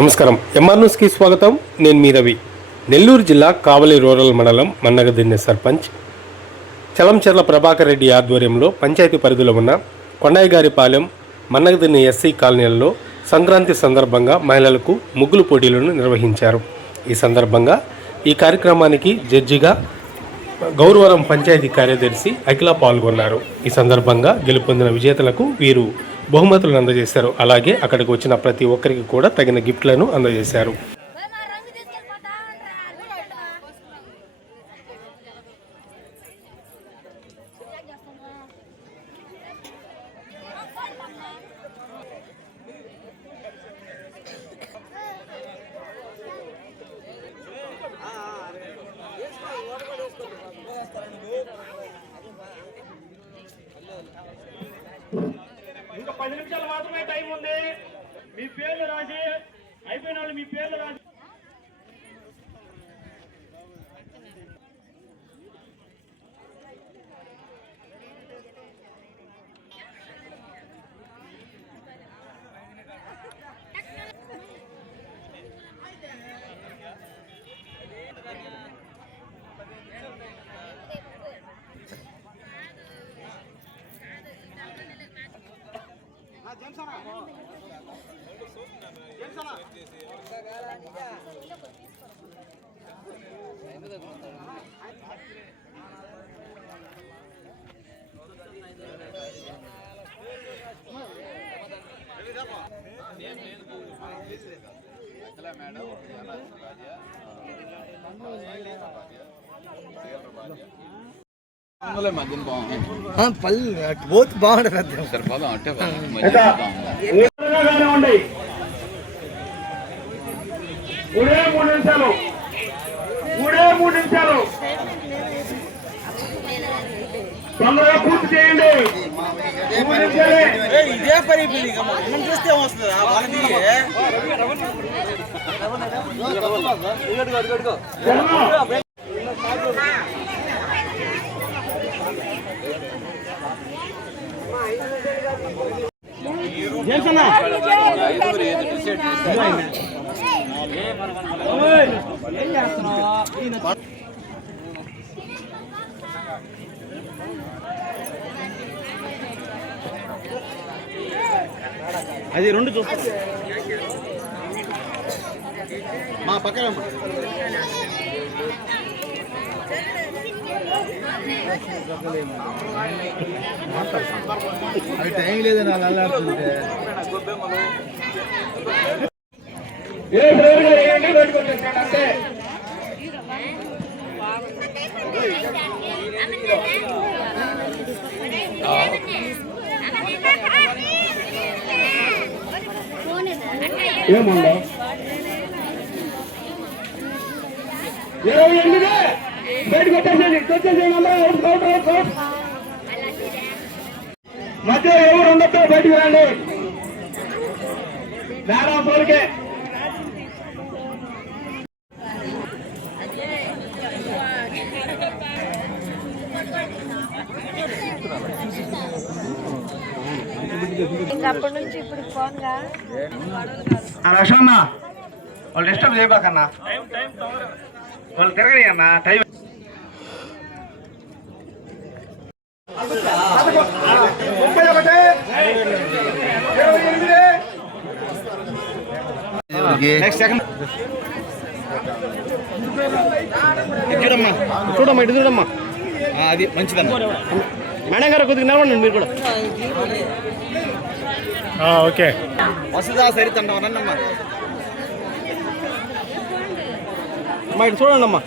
నమస్కారం. ఎంఆర్ న్యూస్కి స్వాగతం. నేను మీ రవి. నెల్లూరు జిల్లా కావలి రూరల్ మండలం మన్నగదిన్నె సర్పంచ్. చలంచెర్ల ప్రభాకర్ రెడ్డి ఆధ్వర్యంలో పంచాయతీ పరిధిలో ఉన్న కొండాయిగారిపాలెం మన్నగదిన్నె ఎస్సీ కాలనీలలో సంక్రాంతి సందర్భంగా మహిళలకు ముగ్గులు పోటీలను నిర్వహించారు. ఈ సందర్భంగా ఈ కార్యక్రమానికి జడ్జిగా గౌరవరం పంచాయతీ కార్యదర్శి అఖిల పాల్గొన్నారు. ఈ సందర్భంగా గెలుపొందిన విజేతలకు వీరు బహుమతులను అందజేశారు. అలాగే అక్కడికి వచ్చిన ప్రతి ఒక్కరికి కూడా తగిన గిఫ్ట్లను అందజేశారు. ఉంది. మీ పేర్లు రాసి అయిపోయిన వాళ్ళు మీ పేర్లు రాసి పళ్ళు బోత్ బాగుంటుంది పెద్ద అంటే ఇంకా ఊరుగా కానివ్వండి మూడే మూడు నిమిషాలు. మూడే మూడు నిమిషాలు. తొందరగా పూర్తి చేయండి. మూడు నిమిషాలే. ఇదే పని మనం చూస్తే వస్తుంది వాళ్ళది అది రెండు చూస్తాం మా పక్కన అది టైం లేదని అలా అల్లాడుతుంటే ఏ ఇరవై ఎనిమిది బయటకు వచ్చేసేయండి వచ్చేసేయండి అందరూ అవుట్ అవుట్ అవుట్ అవుట్ మధ్య ఎవరు ఉండొద్దు బయటకు రండి నేరం పోలికే లక్ష్మణ వాళ్ళు డిస్టర్బ్ చేయబాకన్నా. వాళ్ళు తిరగని అన్న టైం ముప్పై ఒకటి ఇరవై ఎనిమిది నెక్స్ట్ సెకండ్ చూడమ్మా చూడమ్మా ఇటు చూడమ్మా ఆ, అది మంచిదన్న మేడం గారు కొద్దిగా నిలవండి మీరు కూడా ఓకే వస్తుందా సరిత అంటావా రండమ్మా అమ్మా ఇటు చూడండి అమ్మా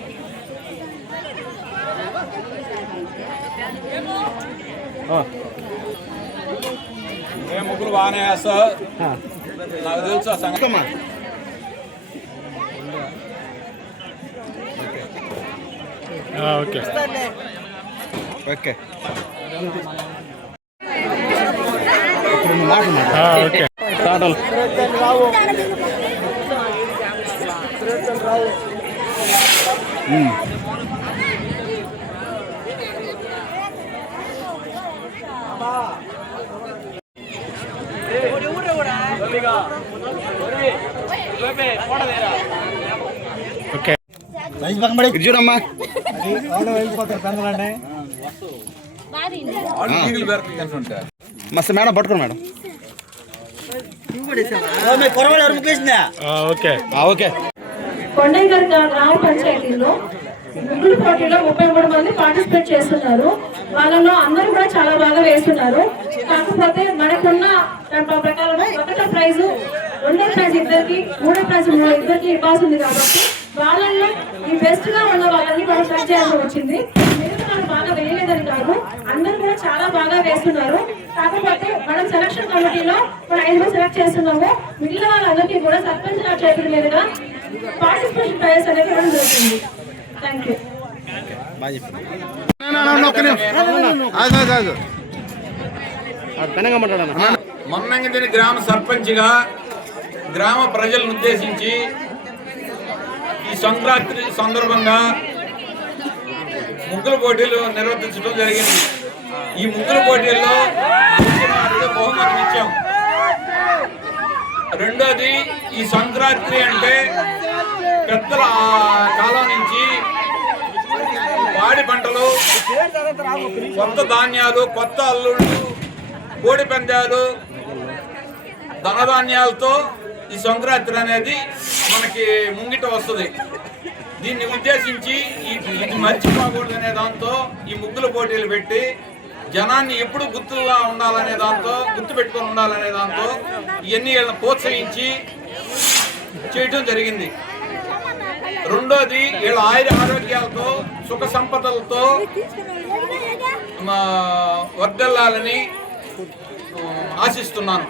ముగ్గురు బాగానే వేస్తావు నాకు తెలుసు ఆ సంగతి. అమ్మా ఓకే. ఓకే. టాటల్ ఓకే చూడమ్మా. మస్తు మేడం పట్టుకోండి మేడం. ఆ, ఓకే. ఆ, ఓకే. కొండయ్యగారి గ్రామ పంచాయతీలో ముగ్గురు పోటీలో ముప్పై మూడు మంది పార్టిసిపేట్ చేస్తున్నారు. వాళ్ళలో అందరూ కూడా చాలా బాగా వేస్తున్నారు. కాకపోతే మనకున్న ప్రకారం ఒకటో ప్రైజ్ రెండో ప్రైజ్ ఇద్దరికి మూడో ప్రైజ్ మూడో ఇద్దరికి ఇవ్వాల్సింది కాబట్టి వాళ్ళల్లో ఈ బెస్ట్గా ఉన్న వాళ్ళని మనం సెలెక్ట్ చేయాల్సి వచ్చింది. మిగతా వాళ్ళు బాగా వేయలేదని కాదు అందరూ కూడా చాలా బాగా వేస్తున్నారు. కాకపోతే మనం సెలక్షన్ కమిటీలో మన ఐదుగురు సెలెక్ట్ చేస్తున్నాము. మిగిలిన వాళ్ళందరికీ కూడా సర్పంచ్ గారి చేతుల మీదుగా పార్టిసిపేషన్ ప్రైజ్ అనేది ఇవ్వడం జరుగుతుంది. థ్యాంక్ యూ మొన్నంగిదిని గ్రామ సర్పంచ్గా గ్రామ ప్రజలను ఉద్దేశించి ఈ సంక్రాంతి సందర్భంగా ముగ్గుల పోటీలు నిర్వర్తించడం జరిగింది. ఈ ముగ్గుల పోటీల్లో గెలిచిన బహుమతి ఇచ్చాం. రెండోది ఈ సంక్రాంతి అంటే పెద్దల కాలం నుంచి పాడి పంటలు కొత్త ధాన్యాలు కొత్త అల్లుళ్ళు కోడి పందాలు ధనధాన్యాలతో ఈ సంక్రాంతి అనేది మనకి ముంగిట వస్తుంది. దీన్ని ఉద్దేశించి ఇది మర్చిపోకూడదు అనే దాంతో ఈ ముగ్గుల పోటీలు పెట్టి జనాన్ని ఎప్పుడు గుర్తుగా ఉండాలనే దాంతో గుర్తు పెట్టుకొని ఉండాలనే దాంతో ఇవన్నీ వీళ్ళని ప్రోత్సహించి చేయటం జరిగింది. రెండోది వీళ్ళ ఆయుర ఆరోగ్యాలతో సుఖ సంపదలతో మా వర్దల్లాలని ఆశిస్తున్నాను.